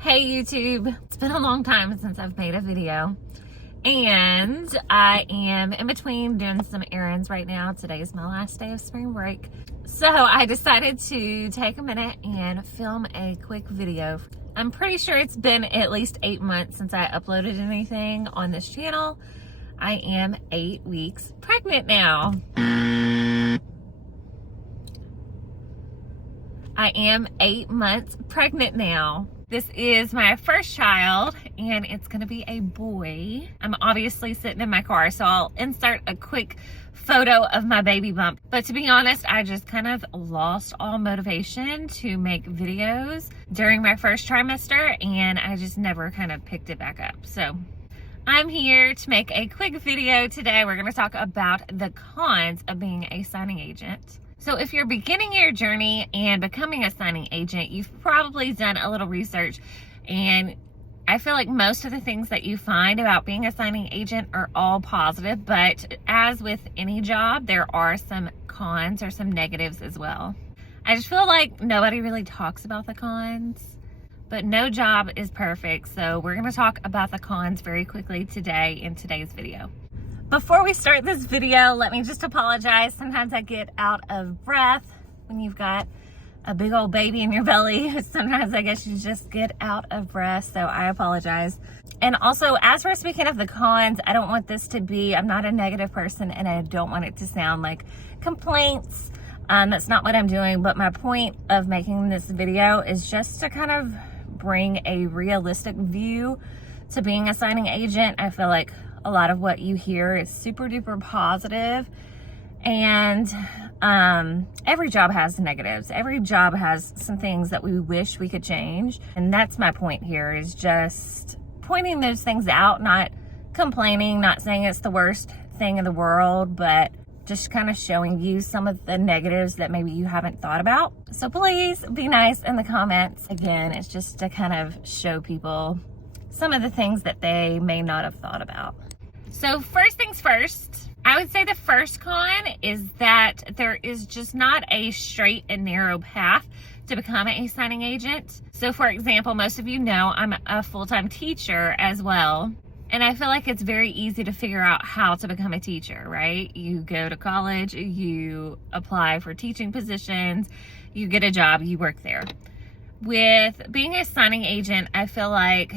Hey YouTube, it's been a long time since I've made a video and I am in between doing some errands right now. Today is my last day of spring break. So I decided to take a minute and film a quick video. I'm pretty sure it's been at least 8 months since I uploaded anything on this channel. I am 8 weeks pregnant now. I am 8 months pregnant now. This is my first child and it's gonna be a boy. I'm obviously sitting in my car, so I'll insert a quick photo of my baby bump. But to be honest, I just kind of lost all motivation to make videos during my first trimester and I just never kind of picked it back up. So I'm here to make a quick video today. We're gonna talk about the cons of being a signing agent. So if you're beginning your journey and becoming a signing agent, you've probably done a little research, and I feel like most of the things that you find about being a signing agent are all positive, but as with any job, there are some cons or some negatives as well. I just feel like nobody really talks about the cons, but no job is perfect. So we're gonna talk about the cons very quickly today in today's video. Before we start this video, let me just apologize. Sometimes I get out of breath when you've got a big old baby in your belly. Sometimes I guess you just get out of breath, so I apologize. And also, as we're speaking of the cons, I don't want this to be, I'm not a negative person and I don't want it to sound like complaints. That's not what I'm doing, but my point of making this video is just to kind of bring a realistic view to being a signing agent. I feel like a lot of what you hear is super duper positive, and every job has negatives. Every job has some things that we wish we could change, and that's my point here, is just pointing those things out, not complaining, not saying it's the worst thing in the world, but just kind of showing you some of the negatives that maybe you haven't thought about. So please be nice in the comments. Again, it's just to kind of show people some of the things that they may not have thought about. So first things first, I would say the first con is that there is just not a straight and narrow path to become a signing agent. So for example, most of you know I'm a full-time teacher as well. And I feel like it's very easy to figure out how to become a teacher, right? You go to college, you apply for teaching positions, you get a job, you work there. With being a signing agent, I feel like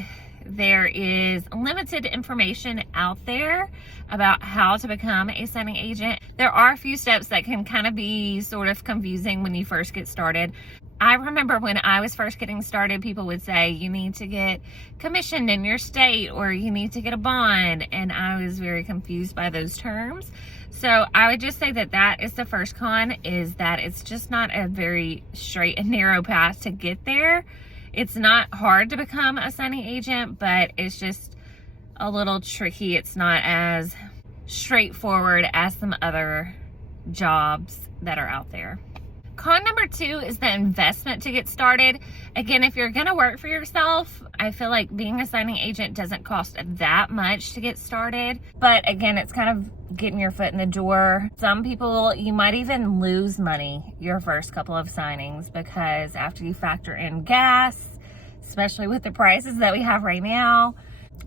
there is limited information out there about how to become a signing agent. There are a few steps that can kind of be sort of confusing when you first get started. I remember when I was first getting started, people would say you need to get commissioned in your state or you need to get a bond, and I was very confused by those terms. So I would just say that that is the first con, is that it's just not a very straight and narrow path to get there. It's not hard to become a signing agent, but it's just a little tricky. It's not as straightforward as some other jobs that are out there. Con number 2 is the investment to get started. Again, if you're gonna work for yourself, I feel like being a signing agent doesn't cost that much to get started. But again, it's kind of getting your foot in the door. Some people, you might even lose money your first couple of signings, because after you factor in gas, especially with the prices that we have right now,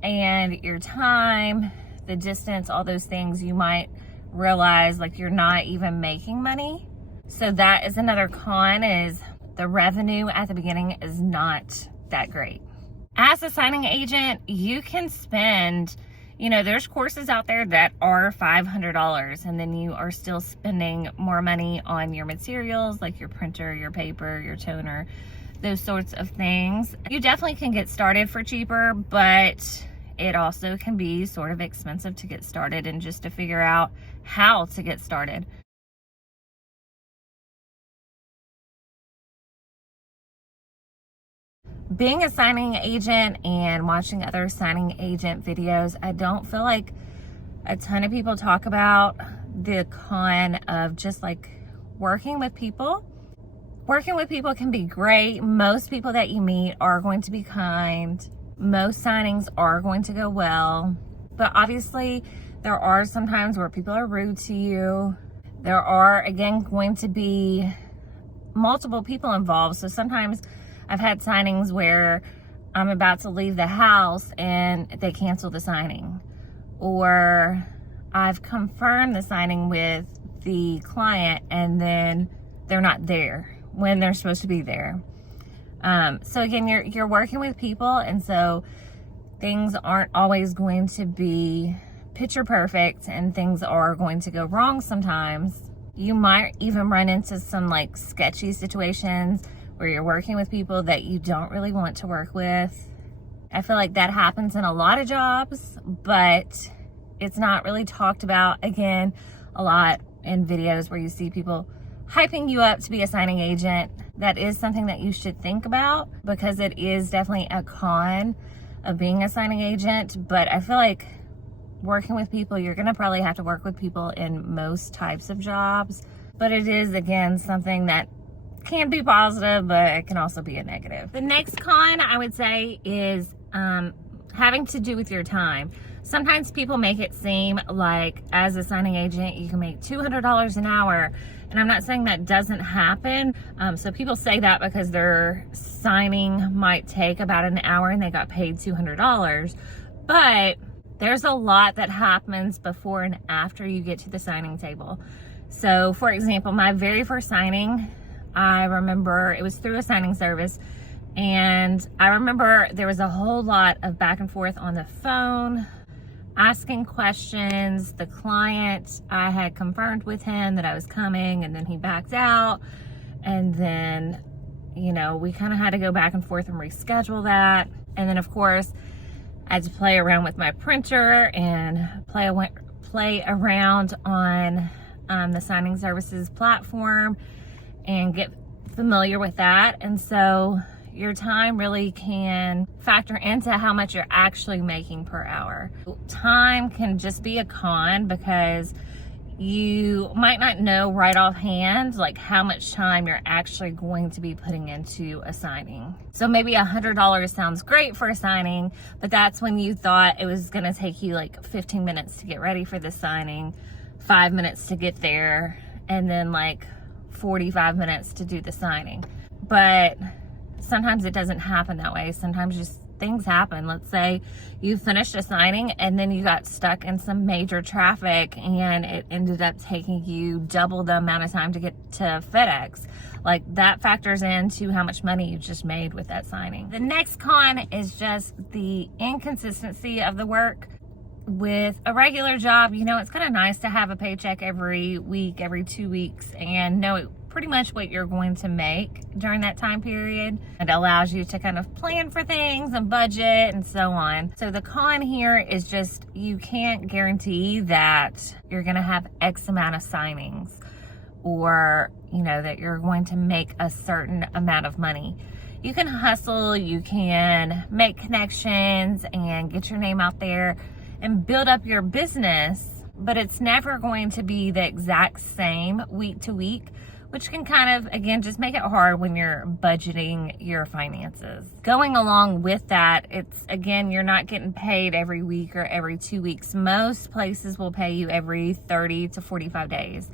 and your time, the distance, all those things, you might realize like you're not even making money. So that is another con, is the revenue at the beginning is not that great. As a signing agent, you can spend, you know, there's courses out there that are $500, and then you are still spending more money on your materials, like your printer, your paper, your toner, those sorts of things. You definitely can get started for cheaper, but it also can be sort of expensive to get started and just to figure out how to get started. Being a signing agent and watching other signing agent videos, I don't feel like a ton of people talk about the con of just like working with people. Working with people can be great. Most people that you meet are going to be kind. Most signings are going to go well. But obviously, there are some times where people are rude to you. There are, again, going to be multiple people involved. So sometimes I've had signings where I'm about to leave the house and they cancel the signing, or I've confirmed the signing with the client and then they're not there when they're supposed to be there. So again, you're working with people, and so things aren't always going to be picture perfect, and things are going to go wrong sometimes. You might even run into some like sketchy situations where you're working with people that you don't really want to work with. I feel like that happens in a lot of jobs, but it's not really talked about, again, a lot in videos where you see people hyping you up to be a signing agent. That is something that you should think about, because it is definitely a con of being a signing agent. But I feel like working with people, you're gonna probably have to work with people in most types of jobs, but it is, again, something that can be positive, but it can also be a negative. The next con, I would say, is having to do with your time. Sometimes people make it seem like as a signing agent, you can make $200 an hour. And I'm not saying that doesn't happen. So people say that because their signing might take about an hour and they got paid $200. But there's a lot that happens before and after you get to the signing table. So for example, my very first signing, I remember it was through a signing service, and I remember there was a whole lot of back and forth on the phone, asking questions. The client, I had confirmed with him that I was coming, and then he backed out, and then, you know, we kind of had to go back and forth and reschedule that. And then of course I had to play around with my printer and play around on the signing services platform and get familiar with that. And so your time really can factor into how much you're actually making per hour. Time can just be a con because you might not know right offhand like how much time you're actually going to be putting into a signing. So maybe $100 sounds great for a signing, but that's when you thought it was gonna take you like 15 minutes to get ready for the signing, 5 minutes to get there, and then like 45 minutes to do the signing. But sometimes it doesn't happen that way. Sometimes just things happen. Let's say you finished a signing and then you got stuck in some major traffic and it ended up taking you double the amount of time to get to FedEx. Like, that factors into how much money you just made with that signing. The next con is just the inconsistency of the work. With a regular job, you know, it's kind of nice to have a paycheck every week, every 2 weeks, and know pretty much what you're going to make during that time period. It allows you to kind of plan for things and budget and so on. So the con here is just you can't guarantee that you're going to have X amount of signings, or, you know, that you're going to make a certain amount of money. You can hustle, you can make connections and get your name out there and build up your business, but it's never going to be the exact same week to week, which can kind of, again, just make it hard when you're budgeting your finances. Going along with that, it's, again, you're not getting paid every week or every 2 weeks. Most places will pay you every 30 to 45 days.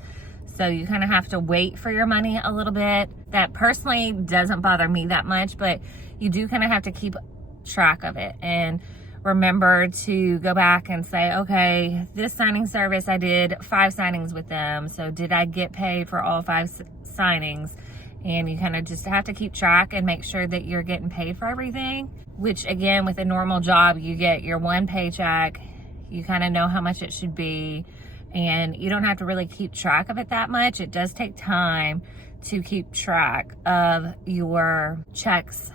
So you kind of have to wait for your money a little bit. That personally doesn't bother me that much, but you do kind of have to keep track of it and remember to go back and say, okay, this signing service, I did 5 signings with them. So did I get paid for all 5 signings? And you kind of just have to keep track and make sure that you're getting paid for everything, which, again, with a normal job, you get your one paycheck. You kind of know how much it should be, and you don't have to really keep track of it that much. It does take time to keep track of your checks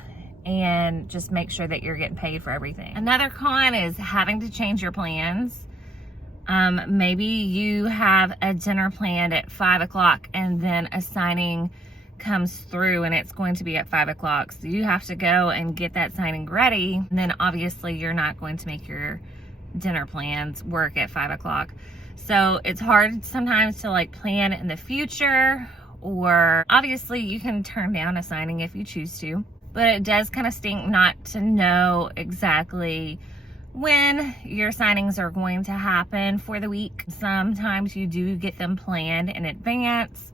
and just make sure that you're getting paid for everything. Another con is having to change your plans. Maybe you have a dinner planned at 5 o'clock and then a signing comes through and it's going to be at 5 o'clock. So you have to go and get that signing ready. And then obviously you're not going to make your dinner plans work at 5 o'clock. So it's hard sometimes to like plan in the future, or obviously you can turn down a signing if you choose to. But it does kind of stink not to know exactly when your signings are going to happen for the week. Sometimes you do get them planned in advance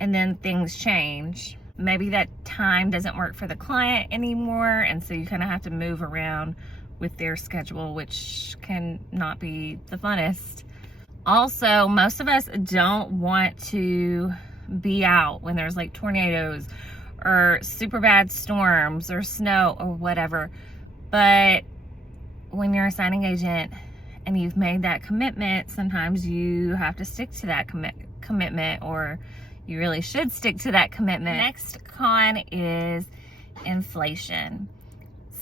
and then things change. maybe that time doesn't work for the client anymore, and so you kind of have to move around with their schedule, which can not be the funnest. Also, most of us don't want to be out when there's like tornadoes or super bad storms or snow or whatever. But when you're a signing agent and you've made that commitment, sometimes you have to stick to that commitment, or you really should stick to that commitment. Next con is inflation.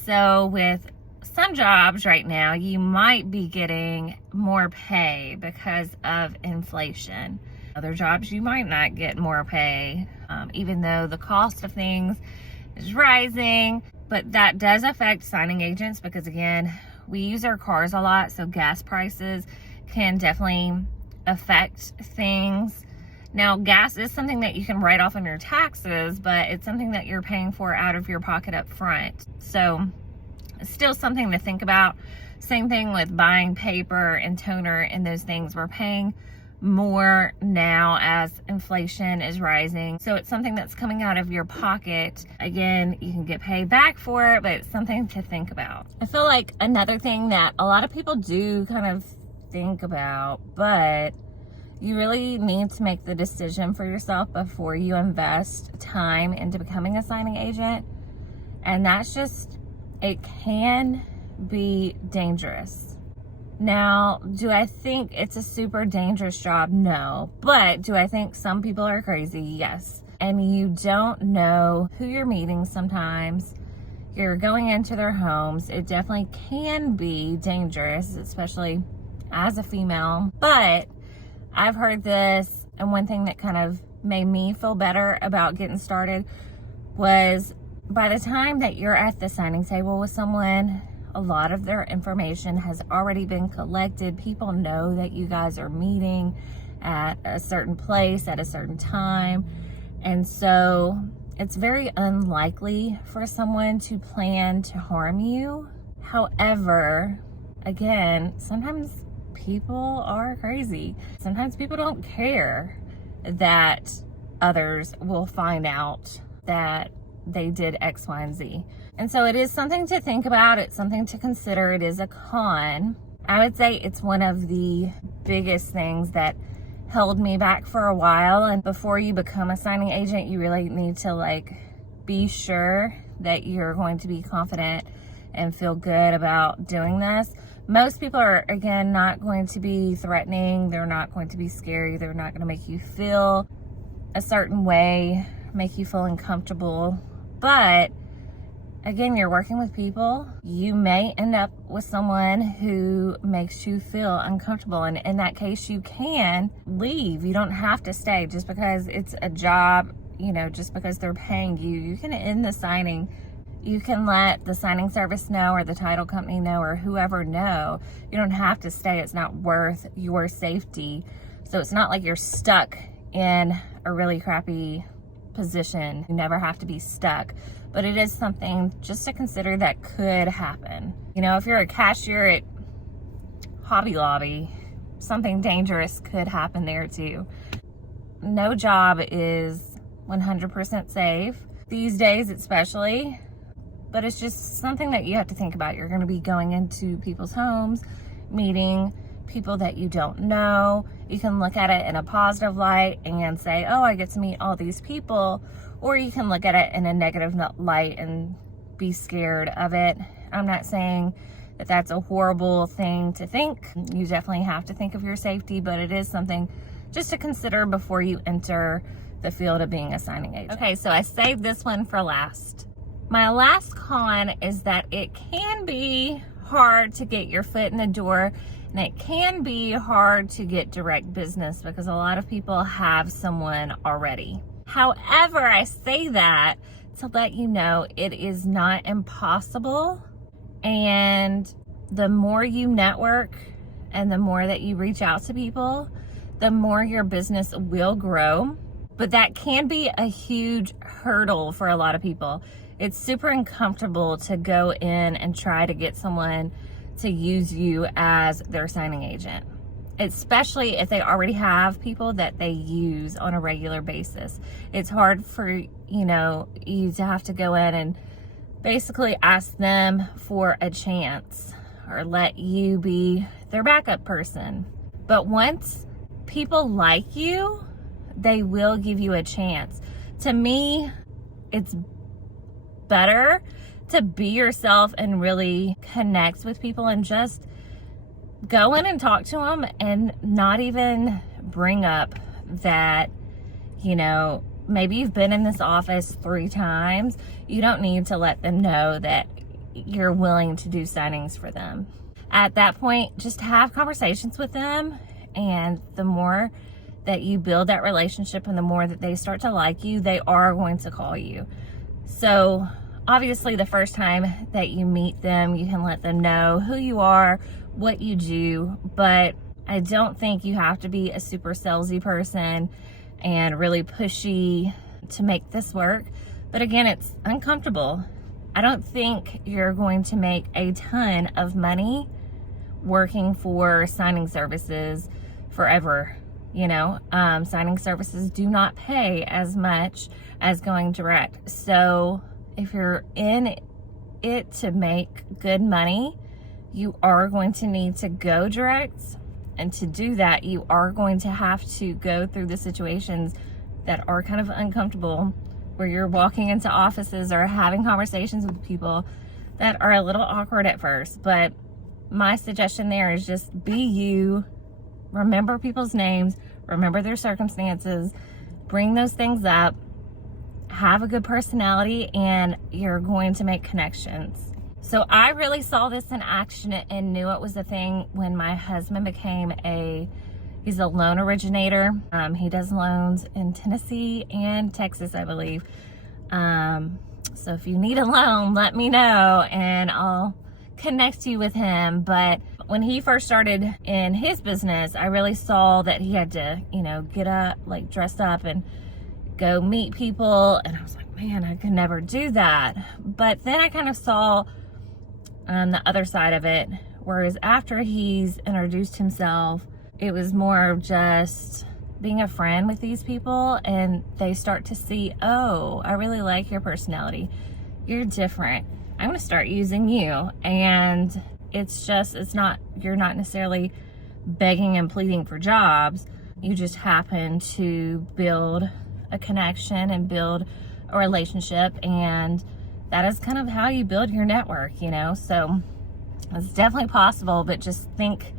So with some jobs right now, you might be getting more pay because of inflation. Other jobs, you might not get more pay, even though the cost of things is rising. But that does affect signing agents because, again, we use our cars a lot, so gas prices can definitely affect things. Now, gas is something that you can write off on your taxes, but it's something that you're paying for out of your pocket up front. So it's still something to think about. Same thing with buying paper and toner and those things. We're paying more now as inflation is rising. So it's something that's coming out of your pocket. Again, you can get paid back for it, but it's something to think about. I feel like another thing that a lot of people do kind of think about, but you really need to make the decision for yourself before you invest time into becoming a signing agent. And that's just, it can be dangerous. Now, do I think it's a super dangerous job? No. But do I think some people are crazy? Yes. And you don't know who you're meeting sometimes. You're going into their homes. It definitely can be dangerous, especially as a female. But I've heard this, and one thing that kind of made me feel better about getting started was by the time that you're at the signing table with someone, a lot of their information has already been collected. People know that you guys are meeting at a certain place at a certain time. And so it's very unlikely for someone to plan to harm you. However, again, sometimes people are crazy. Sometimes people don't care that others will find out that they did X, Y, and Z. And so it is something to think about. It's something to consider. It is a con. I would say it's one of the biggest things that held me back for a while. And before you become a signing agent, you really need to be sure that you're going to be confident and feel good about doing this. Most people are, again, not going to be threatening. They're not going to be scary. They're not going to make you feel a certain way, make you feel uncomfortable. But again, you're working with people. You may end up with someone who makes you feel uncomfortable. And in that case, you can leave. You don't have to stay just because it's a job, just because they're paying you. You can end the signing. You can let the signing service know, or the title company know, or whoever know. You don't have to stay. It's not worth your safety. So it's not like you're stuck in a really crappy position. You never have to be stuck. But it is something just to consider that could happen. If you're a cashier at Hobby Lobby, something dangerous could happen there too. No job is 100% safe these days, especially. But it's just something that you have to think about. You're going to be going into people's homes, meeting people that you don't know. You can look at it in a positive light and say, oh, I get to meet all these people. Or you can look at it in a negative light and be scared of it. I'm not saying that that's a horrible thing to think. You definitely have to think of your safety, but it is something just to consider before you enter the field of being a signing agent. Okay, so I saved this one for last. My last con is that it can be hard to get your foot in the door, and it can be hard to get direct business because a lot of people have someone already. However, I say that to let you know it is not impossible, and the more you network and the more that you reach out to people, the more your business will grow. But that can be a huge hurdle for a lot of people. It's super uncomfortable to go in and try to get someone to use you as their signing agent. especially if they already have people that they use on a regular basis. It's hard for, you know, you to have to go in and basically ask them for a chance or let you be their backup person. But once people like you, they will give you a chance. To me, it's better to be yourself and really connect with people and just go in and talk to them and not even bring up that, you know, maybe you've been in this office 3 times. You don't need to let them know that you're willing to do signings for them. At that point, just have conversations with them, and the more that you build that relationship and the more that they start to like you, they are going to call you. So obviously the first time that you meet them, you can let them know who you are, what you do, but I don't think you have to be a super salesy person and really pushy to make this work. But again, it's uncomfortable. I don't think you're going to make a ton of money working for signing services forever. You know, signing services do not pay as much as going direct. So if you're in it to make good money, you are going to need to go direct. And to do that, you are going to have to go through the situations that are kind of uncomfortable, where you're walking into offices or having conversations with people that are a little awkward at first. But my suggestion there is just be you, remember people's names, remember their circumstances, bring those things up, have a good personality, and you're going to make connections. So I really saw this in action and knew it was a thing when my husband became he's a loan originator. He does loans in Tennessee and Texas, I believe. So if you need a loan, let me know and I'll connect you with him. But when he first started in his business, I really saw that he had to, you know, get up, like dress up and go meet people. And I was like, man, I could never do that. But then I kind of saw the other side of it, whereas after he's introduced himself, it was more of just being a friend with these people, and they start to see, oh, I really like your personality, you're different, I'm gonna start using you. And you're not necessarily begging and pleading for jobs, you just happen to build a connection and build a relationship, and that is kind of how you build your network, you know. So it's definitely possible, but just think,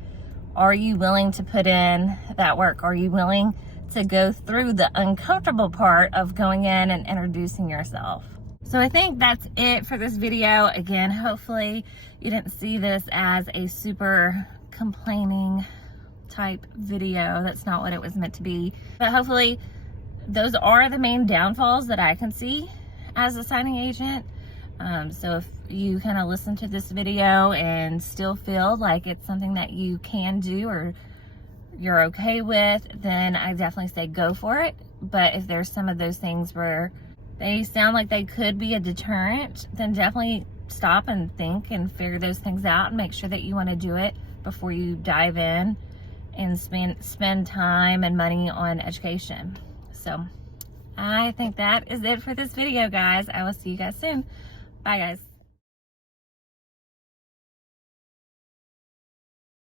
are you willing to put in that work? Are you willing to go through the uncomfortable part of going in and introducing yourself? So I think that's it for this video. Again, hopefully you didn't see this as a super complaining type video. That's not what it was meant to be. But hopefully those are the main downfalls that I can see as a signing agent. So if you kind of listen to this video and still feel like it's something that you can do or you're okay with, then I definitely say go for it. But if there's some of those things where they sound like they could be a deterrent, then definitely stop and think and figure those things out and make sure that you want to do it before you dive in and spend time and money on education. So I think that is it for this video, guys. I will see you guys soon. Bye, guys.